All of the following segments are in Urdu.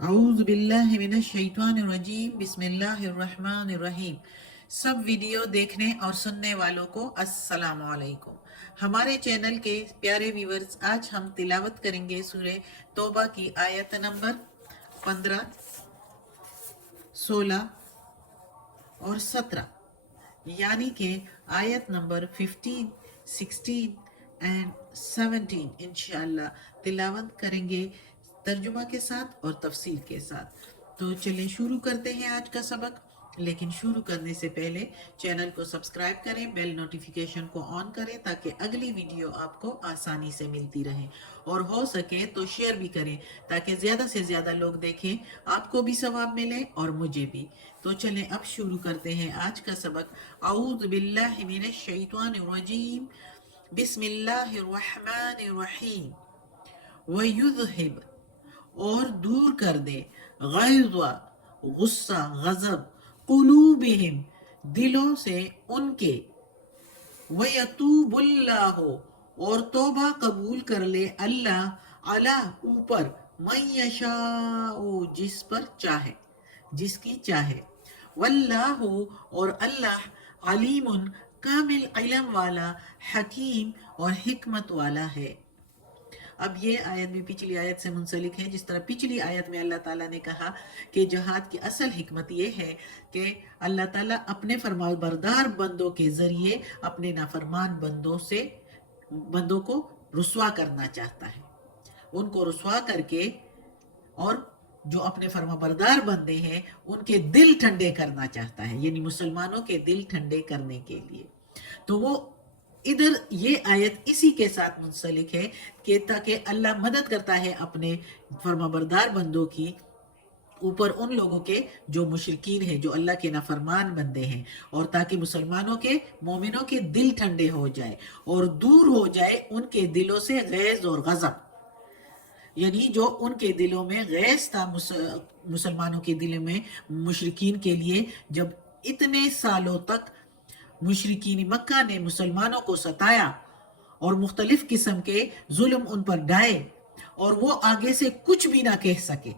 اعوذ باللہ من الشیطان الرجیم بسم اللہ الرحمن الرحیم۔ سب ویڈیو دیکھنے اور سننے والوں کو السلام علیکم۔ ہمارے چینل کے پیارے ویورز، آج ہم تلاوت کریں گے سورہ توبہ کی آیت نمبر 15، 16 اور 17، یعنی کہ آیت نمبر 15، 16 اینڈ 17 انشاءاللہ تلاوت کریں گے ترجمہ کے ساتھ اور تفسیر کے ساتھ۔ تو چلیں شروع کرتے ہیں آج کا سبق، لیکن شروع کرنے سے پہلے چینل کو سبسکرائب کریں، بیل نوٹیفیکیشن کو آن کریں تاکہ اگلی ویڈیو آپ کو آسانی سے ملتی رہے، اور ہو سکے تو شیئر بھی کریں تاکہ زیادہ سے زیادہ لوگ دیکھیں، آپ کو بھی ثواب ملے اور مجھے بھی۔ تو چلیں اب شروع کرتے ہیں آج کا سبق۔ اعوذ باللہ من الشیطان الرجیم، بسم اللہ الرحمن الرحیم۔ وَيُذْهِبْ، اور دور کر دے، غیظ، غصہ، غضب، قلوبہم، دلوں سے ان کے، وَيَتُوبُ اللَّهُ، اور توبہ قبول کر لے اللہ، علی، اوپر، من یشاء، جس پر چاہے، جس کی چاہے، واللہ، اور اللہ، علیم، کامل علم والا، حکیم، اور حکمت والا ہے۔ اب یہ آیت بھی پچھلی آیت سے منسلک ہے، جس طرح پچھلی آیت میں اللہ تعالیٰ نے کہا کہ جہاد کی اصل حکمت یہ ہے کہ اللہ تعالیٰ اپنے فرما بردار بندوں کے ذریعے اپنے نافرمان بندوں کو رسوا کرنا چاہتا ہے، ان کو رسوا کر کے، اور جو اپنے فرما بردار بندے ہیں ان کے دل ٹھنڈے کرنا چاہتا ہے، یعنی مسلمانوں کے دل ٹھنڈے کرنے کے لیے۔ تو وہ ادھر یہ آیت اسی کے ساتھ منسلک ہے کہ تاکہ اللہ مدد کرتا ہے اپنے فرما بردار بندوں کی اوپر ان لوگوں کے جو مشرکین ہیں، جو اللہ کے نافرمان بندے ہیں، اور تاکہ مسلمانوں کے، مومنوں کے دل ٹھنڈے ہو جائے اور دور ہو جائے ان کے دلوں سے غیظ اور غضب، یعنی جو ان کے دلوں میں غیظ تھا، مسلمانوں کے دلوں میں مشرکین کے لیے، جب اتنے سالوں تک مشرکین مکہ نے مسلمانوں کو ستایا اور مختلف قسم کے ظلم ان پر ڈھائے، اور وہ آگے سے کچھ بھی نہ کہہ سکے،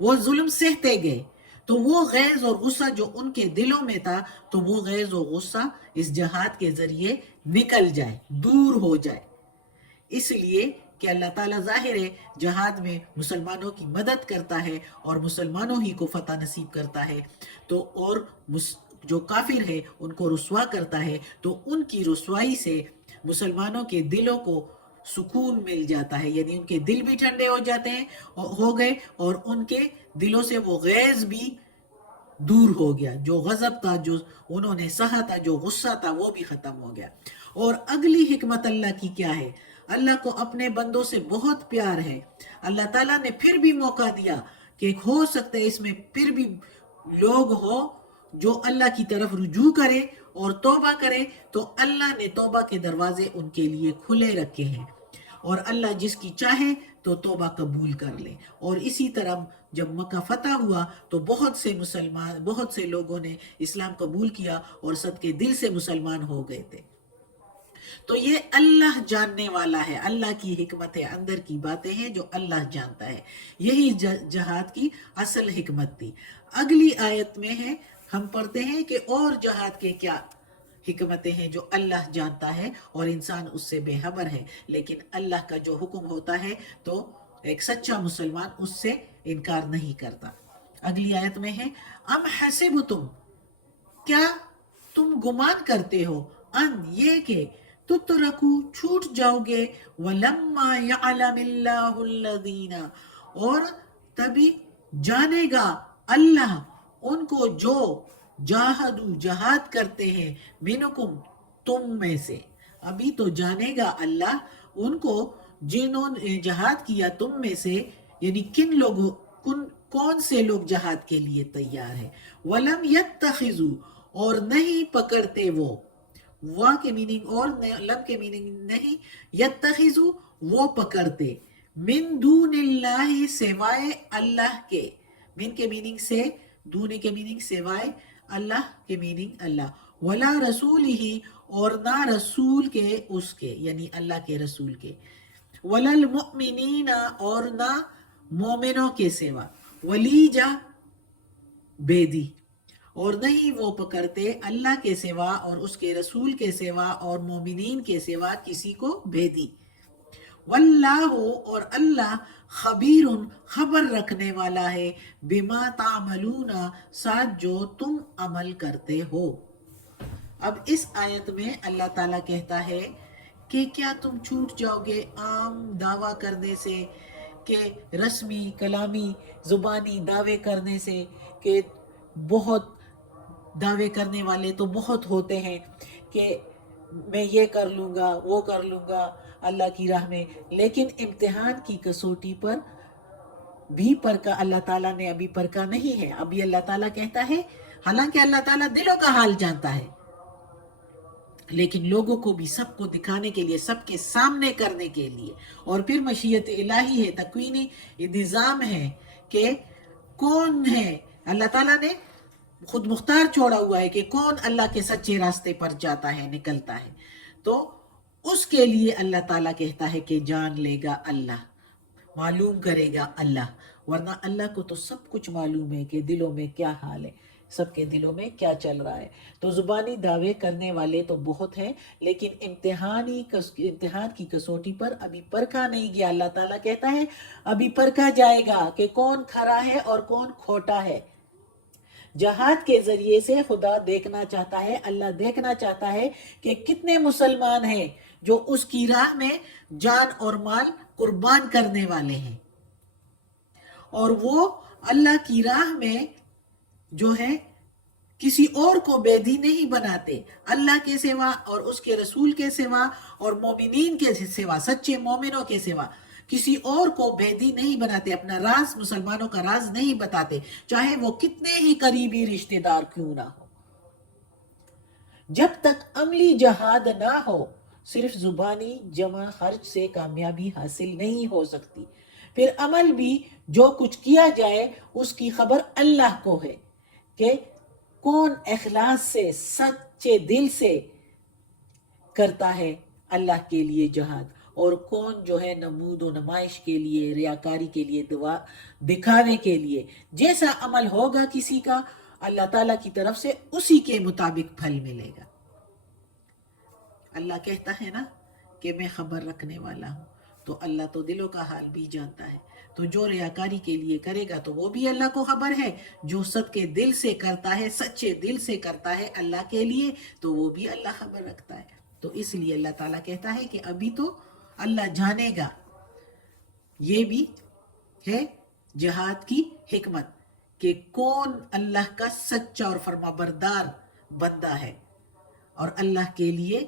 وہ ظلم سہتے گئے، تو وہ غیظ اور غصہ جو ان کے دلوں میں تھا، تو وہ غیظ اور غصہ اس جہاد کے ذریعے نکل جائے، دور ہو جائے۔ اس لیے کہ اللہ تعالیٰ ظاہر ہے جہاد میں مسلمانوں کی مدد کرتا ہے اور مسلمانوں ہی کو فتح نصیب کرتا ہے، تو اور جو کافر ہے ان کو رسوا کرتا ہے، تو ان کی رسوائی سے مسلمانوں کے دلوں کو سکون مل جاتا ہے، یعنی ان کے دل بھی ٹھنڈے ہو جاتے ہیں، ہو گئے، اور ان کے دلوں سے وہ غیظ بھی دور ہو گیا، جو غضب تھا، جو انہوں نے سہا تھا، جو غصہ تھا، وہ بھی ختم ہو گیا۔ اور اگلی حکمت اللہ کی کیا ہے؟ اللہ کو اپنے بندوں سے بہت پیار ہے، اللہ تعالیٰ نے پھر بھی موقع دیا کہ ہو سکتا ہے اس میں پھر بھی لوگ ہو جو اللہ کی طرف رجوع کرے اور توبہ کرے، تو اللہ نے توبہ کے دروازے ان کے لیے کھلے رکھے ہیں، اور اللہ جس کی چاہے تو توبہ قبول کر لے۔ اور اسی طرح جب مکہ فتح ہوا تو بہت سے لوگوں نے اسلام قبول کیا اور صدقے دل سے مسلمان ہو گئے تھے۔ تو یہ اللہ جاننے والا ہے، اللہ کی حکمت ہے، اندر کی باتیں ہیں جو اللہ جانتا ہے، یہی جہاد کی اصل حکمت تھی۔ اگلی آیت میں ہے، ہم پڑھتے ہیں کہ اور جہاد کے کیا حکمتیں ہیں جو اللہ جانتا ہے اور انسان اس سے بے خبر ہے، لیکن اللہ کا جو حکم ہوتا ہے تو ایک سچا مسلمان اس سے انکار نہیں کرتا۔ اگلی آیت میں ہے، ام حسبتم، کیا تم گمان کرتے ہو، ان، یہ کہ، تترکو، چھوٹ جاؤ گے، ولما یعلم اللہ الذین، اور تبھی جانے گا اللہ ان کو جو جاہدو، جہاد کرتے ہیں، منکم، تم میں سے۔ ابھی تو جانے گا اللہ ان کو جنہوں نے جہاد کیا تم میں سے، یعنی کن لوگوں، کون سے لوگ جہاد کے لیے تیار ہیں۔ وَلَمْ يَتَّخِذُوا، اور نہیں پکڑتے وہ، وا کے میننگ اور، لم کے میننگ نہیں، یتخذو، وہ پکڑتے، من دون اللہ، سوائے اللہ کے، من کے میننگ سے، دون کے میننگ سوائے، اللہ کے میننگ اللہ، ولا رسول ہی، اور نہ رسول کے، اس کے، یعنی اللہ کے رسول کے، ولا المؤمنین، اور نہ مومنوں کے سوا، ولیجا بیدی، اور نہیں وہ پکڑتے اللہ کے سوا اور اس کے رسول کے سوا اور مومنین کے سوا کسی کو بیدی۔ واللہ، اور اللہ، خبیر، خبر رکھنے والا ہے، بما تعملون، ساتھ جو تم عمل کرتے ہو۔ اب اس آیت میں اللہ تعالیٰ کہتا ہے کہ کیا تم چھوٹ جاؤ گے عام دعویٰ کرنے سے، کہ رسمی کلامی زبانی دعوے کرنے سے، کہ بہت دعوے کرنے والے تو بہت ہوتے ہیں کہ میں یہ کر لوں گا وہ کر لوں گا اللہ کی راہ میں، لیکن امتحان کی کسوٹی پر بھی پرکھا اللہ تعالیٰ نے ابھی پرکھا نہیں ہے۔ ابھی اللہ تعالیٰ کہتا ہے، حالانکہ اللہ تعالیٰ دلوں کا حال جانتا ہے، لیکن لوگوں کو بھی سب کو دکھانے کے لیے، سب کے سامنے کرنے کے لیے، اور پھر مشیت الہی ہے، تکوینی نظام ہے کہ کون ہے، اللہ تعالیٰ نے خود مختار چھوڑا ہوا ہے کہ کون اللہ کے سچے راستے پر جاتا ہے، نکلتا ہے، تو اس کے لیے اللہ تعالیٰ کہتا ہے کہ جان لے گا اللہ، معلوم کرے گا اللہ، ورنہ اللہ کو تو سب کچھ معلوم ہے کہ دلوں میں کیا حال ہے، سب کے دلوں میں کیا چل رہا ہے۔ تو زبانی دعوے کرنے والے تو بہت ہیں، لیکن امتحان کی کسوٹی پر ابھی پرکھا نہیں گیا۔ اللہ تعالیٰ کہتا ہے ابھی پرکھا جائے گا کہ کون کھرا ہے اور کون کھوٹا ہے۔ جہاد کے ذریعے سے خدا دیکھنا چاہتا ہے، اللہ دیکھنا چاہتا ہے کہ کتنے مسلمان ہیں جو اس کی راہ میں جان اور مال قربان کرنے والے ہیں، اور وہ اللہ کی راہ میں جو ہے کسی اور کو بیدی نہیں بناتے، اللہ کے سوا اور اس کے رسول کے سوا اور مومنین کے سوا، سچے مومنوں کے سوا کسی اور کو بیدی نہیں بناتے، اپنا راز مسلمانوں کا راز نہیں بتاتے، چاہے وہ کتنے ہی قریبی رشتہ دار کیوں نہ ہو۔ جب تک عملی جہاد نہ ہو، صرف زبانی جمع خرچ سے کامیابی حاصل نہیں ہو سکتی۔ پھر عمل بھی جو کچھ کیا جائے اس کی خبر اللہ کو ہے کہ کون اخلاص سے، سچے دل سے کرتا ہے اللہ کے لیے جہاد، اور کون جو ہے نمود و نمائش کے لیے، ریاکاری کے لیے، دکھانے کے لیے۔ جیسا عمل ہوگا کسی کا اللہ تعالیٰ کی طرف سے اسی کے مطابق پھل ملے گا۔ اللہ کہتا ہے نا کہ میں خبر رکھنے والا ہوں، تو اللہ تو دلوں کا حال بھی جانتا ہے، تو جو ریاکاری کے لیے کرے گا تو وہ بھی اللہ کو خبر ہے، جو صدقے دل سے کرتا ہے، سچے دل سے کرتا ہے اللہ کے لیے، تو وہ بھی اللہ خبر رکھتا ہے۔ تو اس لیے اللہ تعالیٰ کہتا ہے کہ ابھی تو اللہ جانے گا۔ یہ بھی ہے جہاد کی حکمت کہ کون اللہ کا سچا اور فرمانبردار بندہ ہے اور اللہ کے لیے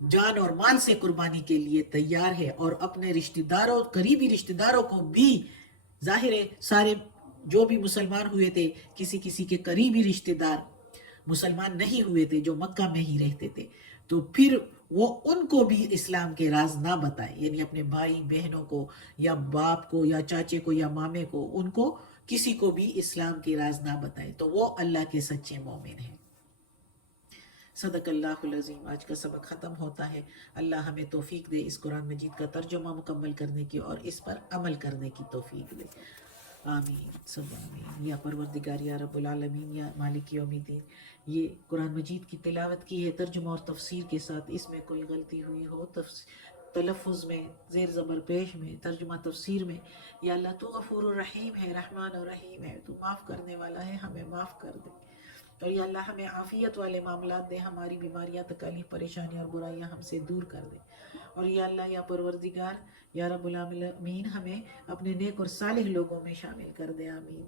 جان اور مال سے قربانی کے لیے تیار ہے، اور اپنے رشتہ داروں، قریبی رشتہ داروں کو بھی، ظاہر ہے سارے جو بھی مسلمان ہوئے تھے، کسی کسی کے قریبی رشتہ دار مسلمان نہیں ہوئے تھے جو مکہ میں ہی رہتے تھے، تو پھر وہ ان کو بھی اسلام کے راز نہ بتائے، یعنی اپنے بھائی بہنوں کو یا باپ کو یا چاچے کو یا مامے کو، ان کو کسی کو بھی اسلام کے راز نہ بتائے، تو وہ اللہ کے سچے مومن ہیں۔ صدق اللہ العظیم۔ آج کا سبق ختم ہوتا ہے۔ اللہ ہمیں توفیق دے اس قرآن مجید کا ترجمہ مکمل کرنے کی اور اس پر عمل کرنے کی توفیق دے۔ آمین سب آمین۔ یا پروردگار، یا رب العالمین، یا مالک یوم الدین، یہ قرآن مجید کی تلاوت کی ہے ترجمہ اور تفسیر کے ساتھ، اس میں کوئی غلطی ہوئی ہو تلفظ میں، زیر زبر پیش میں، ترجمہ تفسیر میں، یا اللہ تو غفور الرحیم ہے، رحمان الرحیم ہے، تو معاف کرنے والا ہے، ہمیں معاف کر دے، اور یا اللہ ہمیں عافیت والے معاملات دے، ہماری بیماریاں، تکالیف، پریشانیاں اور برائیاں ہم سے دور کر دے، اور یا اللہ یا پروردگار یا رب العالمین ہمیں اپنے نیک اور صالح لوگوں میں شامل کر دے۔ آمین۔